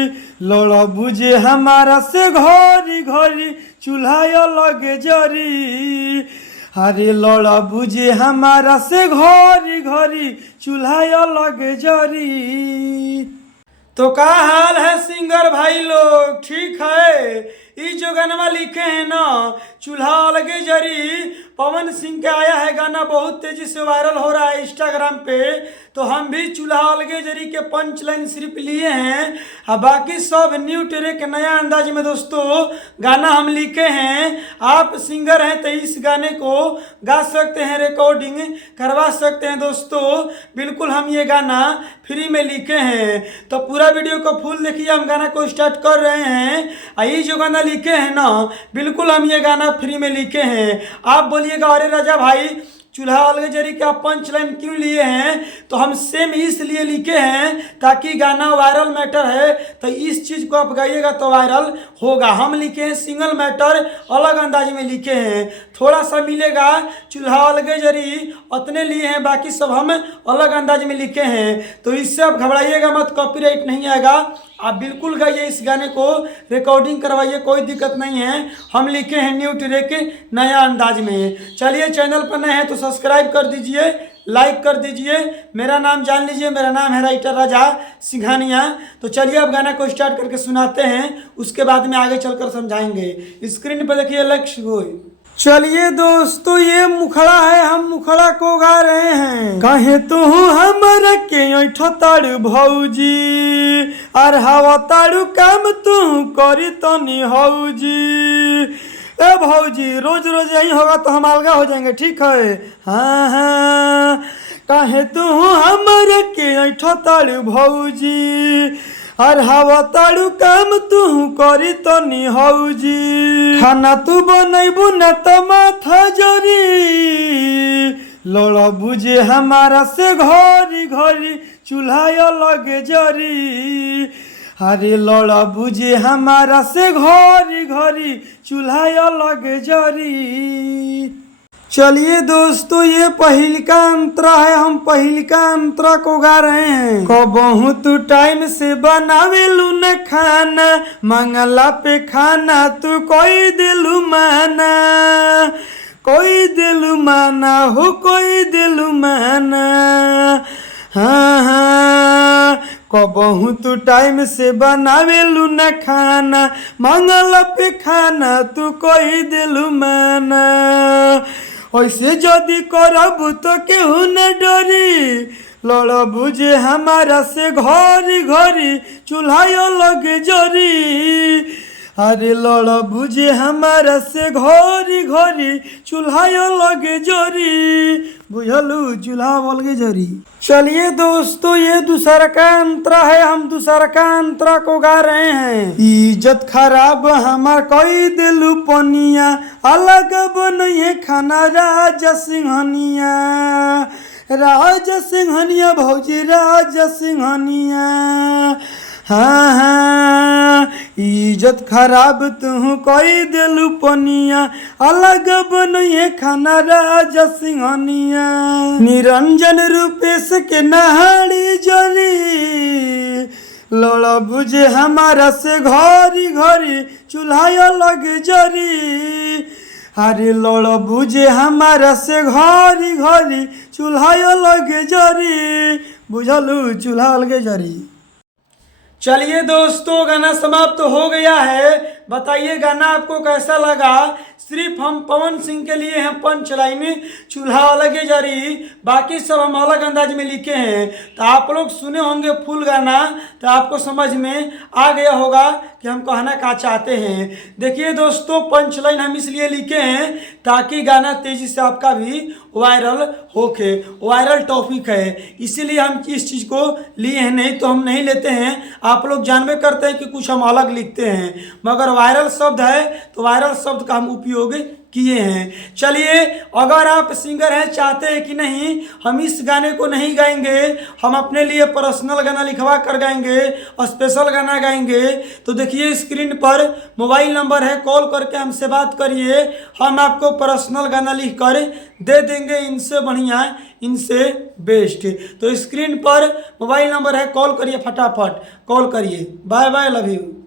लड़ बुझे हमारा से घरी घरी चूल्हा लगे जरी। अरे लड़ बुझे हमारा से घरी घरी चूल्हा लगे जरी। तो क्या हाल है सिंगर भाई लोग, ठीक है? ये जो गाना लिखे हैं ना, चूल्हा अलगे जरी, पवन सिंह का आया है गाना, बहुत तेजी से वायरल हो रहा है इंस्टाग्राम पे। तो हम भी चूल्हा अलगे जरी के पंच लाइन सिर्फ लिए हैं, और बाकी सब न्यू ट्रैक नया अंदाज में दोस्तों गाना हम लिखे हैं। आप सिंगर हैं तो इस गाने को गा सकते हैं, रिकॉर्डिंग करवा सकते हैं दोस्तों। बिल्कुल हम ये गाना फ्री में लिखे हैं, तो पूरा वीडियो को फुल देखिए। हम गाना को स्टार्ट कर रहे हैं। ये जो गाना लिखे हैं ना, बिल्कुल हम ये गाना फ्री में लिखे हैं। आप बोलिएगा अरे राजा भाई चूल्हा अलगे जरी का पंच लाइन क्यों लिए हैं? तो हम सेम इसलिए लिखे हैं ताकि गाना वायरल मैटर है, तो इस चीज़ को आप गाइएगा तो वायरल होगा। हम लिखे हैं सिंगल मैटर, अलग अंदाज में लिखे हैं, थोड़ा सा मिलेगा चूल्हा अलगे जरी उतने लिए हैं, बाकी सब हम अलग अंदाज में लिखे हैं। तो इससे आप घबराइएगा मत, कॉपीराइट नहीं आएगा। आप बिल्कुल गाइए इस गाने को, रिकॉर्डिंग करवाइए, कोई दिक्कत नहीं है। हम लिखे हैं न्यू ट्रैक नया अंदाज में। चलिए चैनल पर नए हैं तो सब्सक्राइब कर दीजिए, लाइक कर दीजिए। मेरा नाम जान लीजिए, मेरा नाम है राइटर राजा सिंघानिया। तो चलिए अब गाना को स्टार्ट करके सुनाते हैं, उसके बाद में आगे चलकर समझाएंगे। स्क्रीन पर देखिए लक्ष्य गोई। चलिए दोस्तों ये मुखड़ा है, हम मुखड़ा को गा रहे हैं। कहे तू हमर के ताड़ू भौजी, और हवा ताड़ू काम तू करी तनी हौजी। ए भौजी रोज रोज यही होगा तो हम अलगा हो जाएंगे, ठीक है? हाँ हाँ। कहे तू हमर के ताड़ू भौजी, और हवा ताड़ू काम तू करी तनी हौजी। खाना तू बनैबू न तो माथा जरी, लड़ बुझे हमारा से घरी घरी चूल्हा लगे जरी। अरे लड़ बुझे हमारा से घरी घरी चूल्हा लगे जरी। चलिए दोस्तों ये पहिलका अंतरा है, हम पहिलका अंतरा को गा रहे हैं। कबहू तू टाइम से बनावेलू न खाना, मंगला पे खाना तू कोई दिलू माना, कोई दिलू माना हो, कोई दिलू माना। हाँ हाँ। कबहू तू टाइम से बनावेलू न खाना, मंगला पे खाना तू कोई दिलू माना। ऐसे जदि करब तो केहू न डरी, लड़ बुझे हमारा से घरी घरी चूल्हा लगे जरी। अरे लड़ बुझे हमारा से घरी घरी चूल्हा लगे जरी, बुझलू चूल्हा लगे जरी। चलिए दोस्तों ये दूसरा का अंतरा है, हम दूसरा का अंतरा को गा रहे हैं। इज्जत खराब हमार कोई दिलू पनिया, अलग बनइए खाना राजा सिंघनिया, राजा सिंघनिया भौजी राजा सिंघनिया। हाँ हाँ। इज्जत खराब तू कोई दिलू पनिया, अलग बनइए खाना राजा सिंघनिया। निरंजन रूपेश के नहाड़ी जरी, लड़ बुझे हमारा से घरी घरी चूल्हा लगे जरी। अरे लड़ बुझे हमारा से घरी घरी चूल्हा लगे जरी, बुझलू चूल्हा लगे जरी। चलिए दोस्तों गाना समाप्त हो गया है। बताइए गाना आपको कैसा लगा? सिर्फ हम पवन सिंह के लिए हैं पंच लाइन चूल्हा अलगे जरी, बाकी सब हम अलग अंदाज में लिखे हैं। तो आप लोग सुने होंगे फुल गाना, तो आपको समझ में आ गया होगा कि हम कहना क्या चाहते हैं। देखिए दोस्तों पंच लाइन हम इसलिए लिखे हैं ताकि गाना तेजी से आपका भी वायरल होके, वायरल टॉपिक है, इसीलिए हम इस चीज़ को लिए हैं। नहीं तो हम नहीं लेते हैं। आप लोग जानबे करते हैं कि कुछ हम अलग लिखते हैं, मगर वायरल शब्द है तो वायरल शब्द का हम उपयोग किए हैं। चलिए, अगर आप सिंगर हैं, चाहते हैं कि नहीं हम इस गाने को नहीं गाएंगे, हम अपने लिए पर्सनल गाना लिखवा कर गाएंगे, स्पेशल गाना गाएंगे, तो देखिए स्क्रीन पर मोबाइल नंबर है, कॉल करके हमसे बात करिए, हम आपको पर्सनल गाना लिख कर दे देंगे, इनसे बढ़िया, इनसे बेस्ट। तो स्क्रीन पर मोबाइल नंबर है, कॉल करिए, फटाफट कॉल करिए। Bye bye, love you.